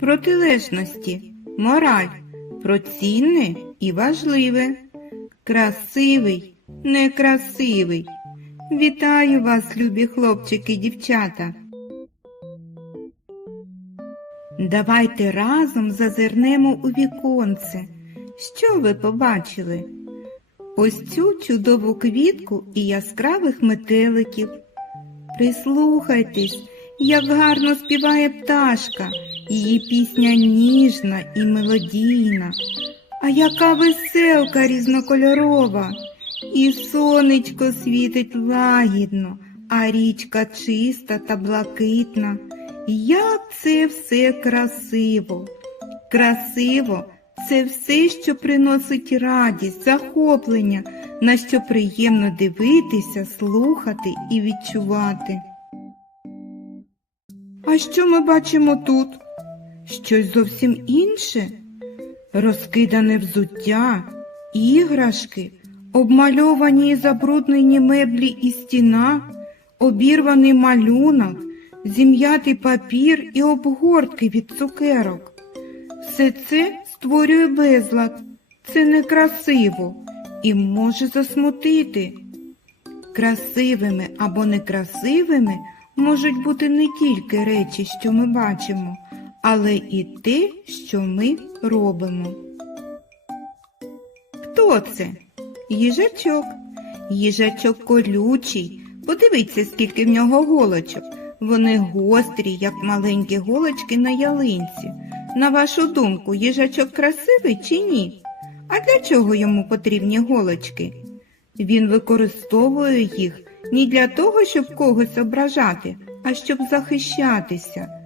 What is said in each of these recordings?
Протилежності. Мораль. Про цінне і важливе. Красивий, некрасивий. Вітаю вас, любі хлопчики дівчата. Давайте разом зазирнемо у віконце. Що ви побачили? Ось цю чудову квітку і яскравих метеликів. Прислухайтесь, як гарно співає пташка, її пісня ніжна і мелодійна. А яка веселка різнокольорова, і сонечко світить лагідно, а річка чиста та блакитна. Як це все красиво! Красиво це все, що приносить радість, захоплення, на що приємно дивитися, слухати і відчувати. А що ми бачимо тут? Щось зовсім інше. Розкидане взуття, іграшки, обмальовані і забруднені меблі і стіна, обірваний малюнок, зім'ятий папір і обгортки від цукерок. Все це створює безлад, це некрасиво і може засмутити. Красивими або некрасивими можуть бути не тільки речі, що ми бачимо, але і те, що ми робимо. Хто це? Їжачок. Їжачок колючий. Подивіться, скільки в нього голочок. Вони гострі, як маленькі голочки на ялинці. На вашу думку, їжачок красивий чи ні? А для чого йому потрібні голочки? Він використовує їх не для того, щоб когось ображати, а щоб захищатися.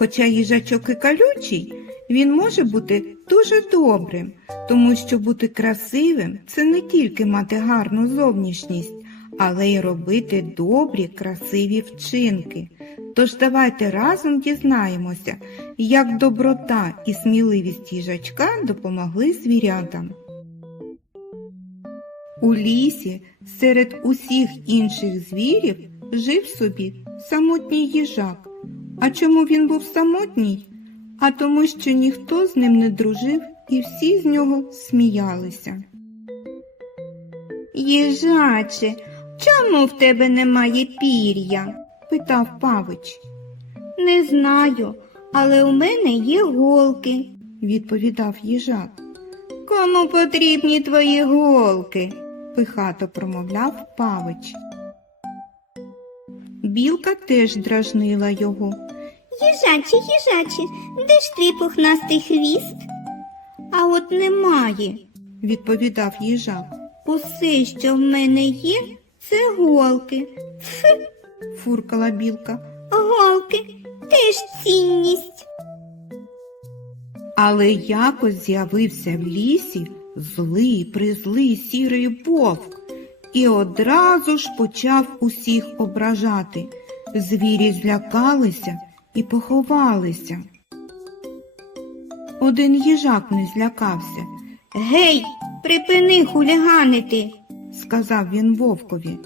Хоча їжачок і колючий, він може бути дуже добрим, тому що бути красивим це не тільки мати гарну зовнішність, але й робити добрі, красиві вчинки. Тож давайте разом дізнаємося, як доброта і сміливість їжачка допомогли звірятам. У лісі серед усіх інших звірів жив собі самотній їжак. А чому він був самотній? А тому, що ніхто з ним не дружив і всі з нього сміялися. Їжаче, чому в тебе немає пір'я? питав павич. Не знаю, але у мене є голки, відповідав їжак. Кому потрібні твої голки? пихато промовляв павич. Білка теж дражнила його. Їжаче, їжаче, де ж твій пухнастий хвіст? А от немає, відповідав їжак. Усе, що в мене є, це голки. Фи, фуркала білка. Голки теж цінність. Але якось з'явився в лісі злий, призлий сірий вовк і одразу ж почав усіх ображати. Звірі злякалися і поховалися. Один їжак не злякався. Гей, припини хуліганити, сказав він вовкові.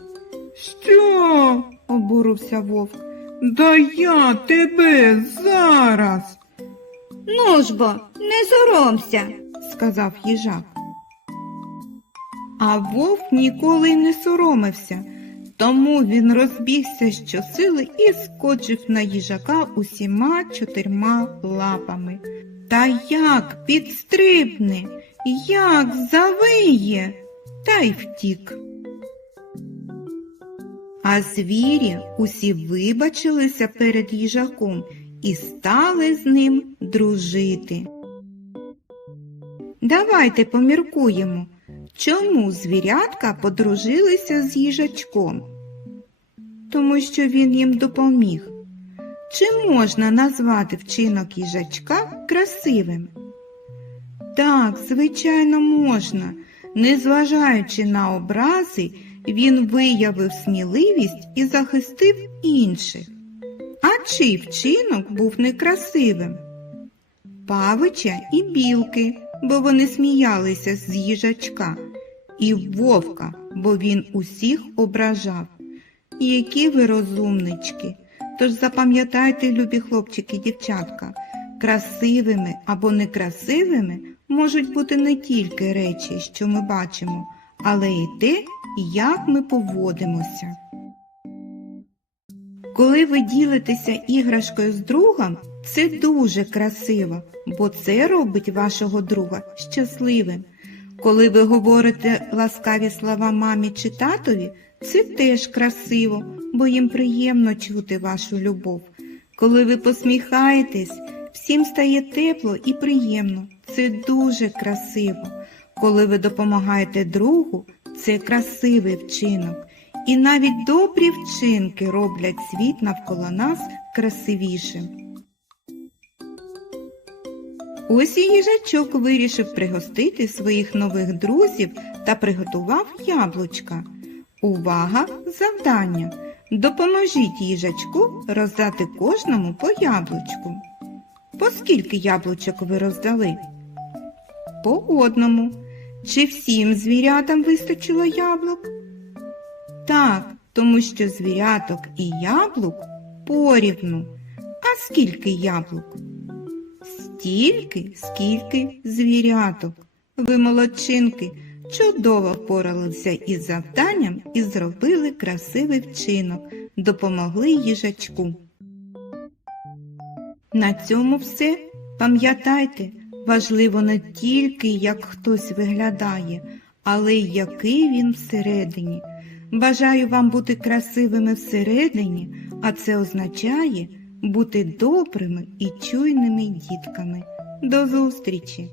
Що? Обурився вовк. Да я тебе зараз. Ну ж бо, не соромся. сказав їжак. А вовк ніколи й не соромився, тому він розбігся щосили і скочив на їжака усіма чотирма лапами. Та як підстрибне, як завиє, та й втік. А звірі усі вибачилися перед їжаком і стали з ним дружити. Давайте поміркуємо, чому звірятка подружилися з їжачком? Тому що він їм допоміг. Чи можна назвати вчинок їжачка красивим? Так, звичайно, можна. Незважаючи на образи, він виявив сміливість і захистив інших. А чий вчинок був некрасивим? Павича і білки, бо вони сміялися з їжачка, і вовка, бо він усіх ображав. Які ви розумнички. Тож запам'ятайте, любі хлопчики дівчатка, Красивими або некрасивими можуть бути не тільки речі, що ми бачимо, але й те, як ми поводимося. Коли ви ділитеся іграшкою з другом, це дуже красиво, бо це робить вашого друга щасливим. Коли ви говорите ласкаві слова мамі чи татові, це теж красиво, бо їм приємно чути вашу любов. Коли ви посміхаєтесь, всім стає тепло і приємно. Це дуже красиво. Коли ви допомагаєте другу, це красивий вчинок. І навіть добрі вчинки роблять світ навколо нас красивішим. Ось і їжачок вирішив пригостити своїх нових друзів та приготував яблучка. Увага! Завдання! Допоможіть їжачку роздати кожному по яблучку. По скільки яблучок ви роздали? По одному. Чи всім звірятам вистачило яблук? Так, тому що звіряток і яблук порівну. А скільки яблук? Стільки, скільки звіряток. Ви молодчинки, чудово впоралися із завданням і зробили красивий вчинок, допомогли їжачку. На цьому все. Пам'ятайте, важливо не тільки, як хтось виглядає, але й який він всередині. Бажаю вам бути красивими всередині, а це означає бути добрими і чуйними дітками. До зустрічі!